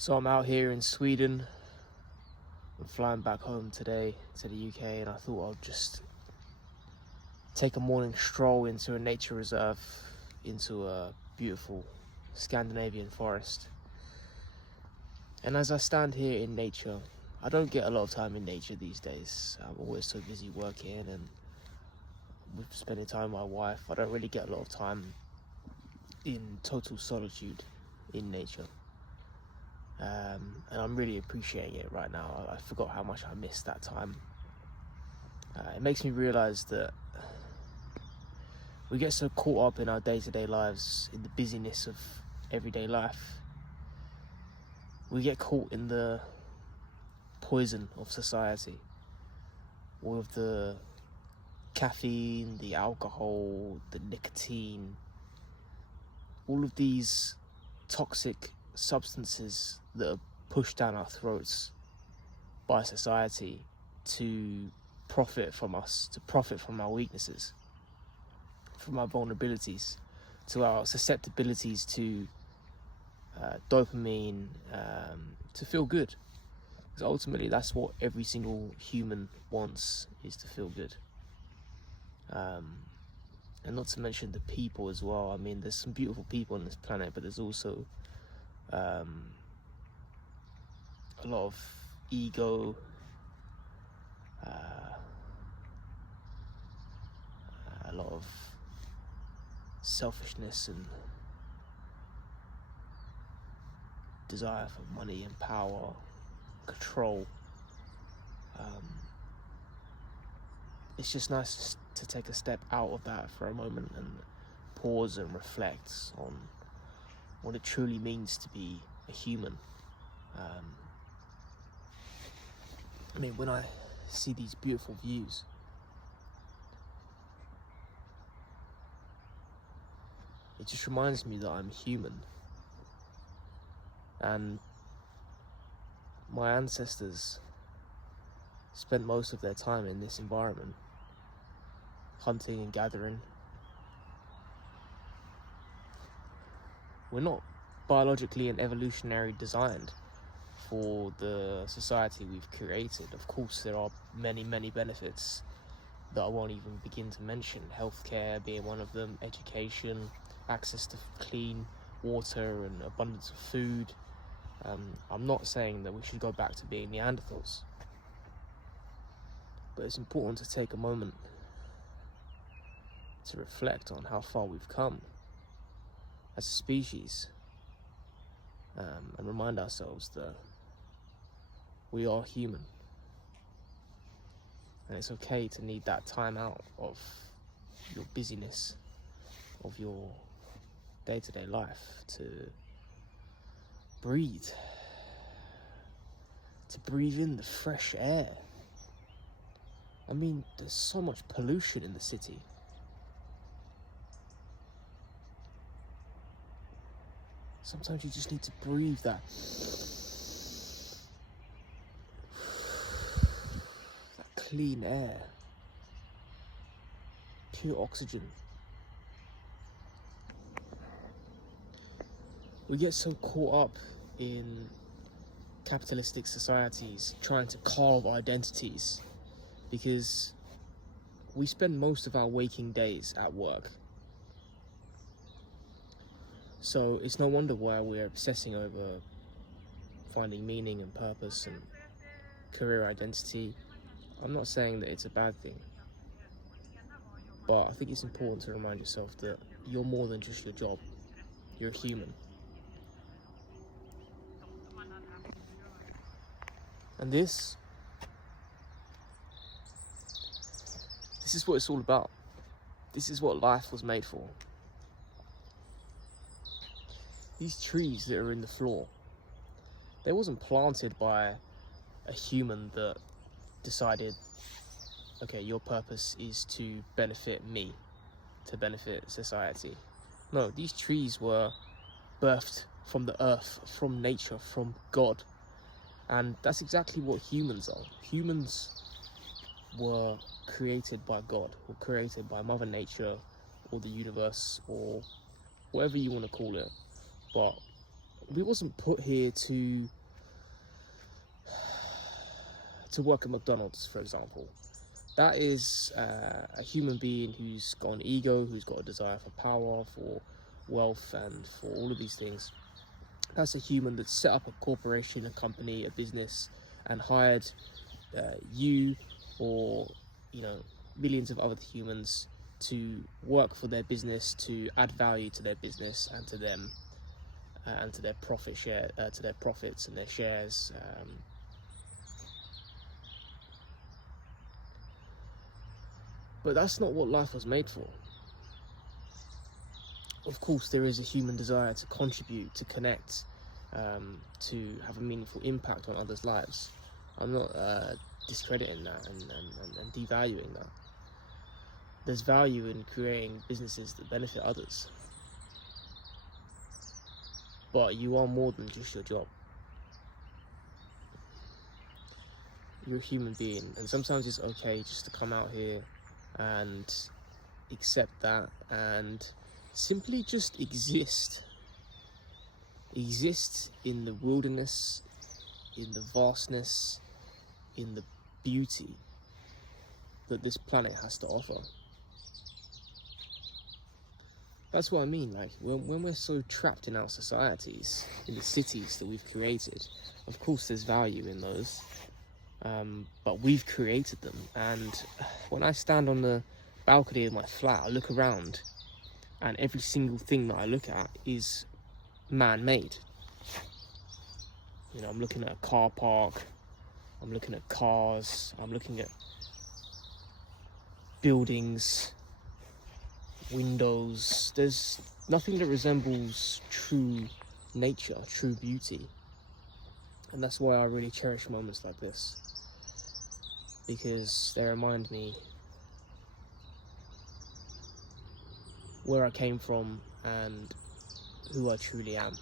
So I'm out here in Sweden. I'm flying back home today to the UK, and I thought I'll just take a morning stroll into a nature reserve, into a beautiful Scandinavian forest. And as I stand here in nature, I don't get a lot of time in nature these days. I'm always so busy working and with spending time with my wife. I don't really get a lot of time in total solitude in nature. And I'm really appreciating it right now. I forgot how much I missed that time. It makes me realise that we get so caught up in our day-to-day lives, in the busyness of everyday life. We get caught in the poison of society, all of the caffeine, the alcohol, the nicotine, all of these toxic substances that are pushed down our throats by society to profit from us, to profit from our weaknesses, from our vulnerabilities, to our susceptibilities to dopamine, to feel good. Because ultimately that's what every single human wants, is to feel good. And not to mention the people as well. I mean, there's some beautiful people on this planet, but there's also a lot of ego, a lot of selfishness and desire for money and power, control. It's just nice to take a step out of that for a moment and pause and reflect on what it truly means to be a human. I mean, when I see these beautiful views, it just reminds me that I'm human. And my ancestors spent most of their time in this environment, hunting and gathering. We're not biologically and evolutionarily designed for the society we've created. Of course, there are many, many benefits that I won't even begin to mention. Healthcare being one of them, education, access to clean water and abundance of food. I'm not saying that we should go back to being Neanderthals, but it's important to take a moment to reflect on how far we've come as a species, and remind ourselves that we are human, and it's okay to need that time out of your busyness, of your day-to-day life, to breathe in the fresh air. I mean, there's so much pollution in the city. Sometimes you just need to breathe that clean air, pure oxygen. We get so caught up in capitalistic societies trying to carve identities, because we spend most of our waking days at work. So it's no wonder why we're obsessing over finding meaning and purpose and career identity. I'm not saying that it's a bad thing, but I think it's important to remind yourself that you're more than just your job. You're a human. And this is what it's all about. This is what life was made for. These trees that are in the floor, they wasn't planted by a human that decided, okay, your purpose is to benefit me, to benefit society. No, these trees were birthed from the earth, from nature, from God. And that's exactly what humans are. Humans were created by God, or created by Mother Nature, or the universe, or whatever you want to call it. But we wasn't put here to work at McDonald's, for example. That is a human being who's got an ego, who's got a desire for power, for wealth, and for all of these things. That's a human that set up a corporation, a company, a business, and hired you or, you know, millions of other humans to work for their business, to add value to their business and to them, and to their profit share, to their profits and their shares. But that's not what life was made for. Of course, there is a human desire to contribute, to connect, to have a meaningful impact on others' lives. I'm not discrediting that and devaluing that. There's value in creating businesses that benefit others. But you are more than just your job. You're a human being, and sometimes it's okay just to come out here and accept that and simply just exist in the wilderness, in the vastness, in the beauty that this planet has to offer. That's what I mean. Like when we're so trapped in our societies, in the cities that we've created, of course there's value in those, but we've created them. And when I stand on the balcony of my flat, I look around, and every single thing that I look at is man-made. You know, I'm looking at a car park, I'm looking at cars, I'm looking at buildings, windows. There's nothing that resembles true nature, true beauty. And that's why I really cherish moments like this, because they remind me where I came from and who I truly am.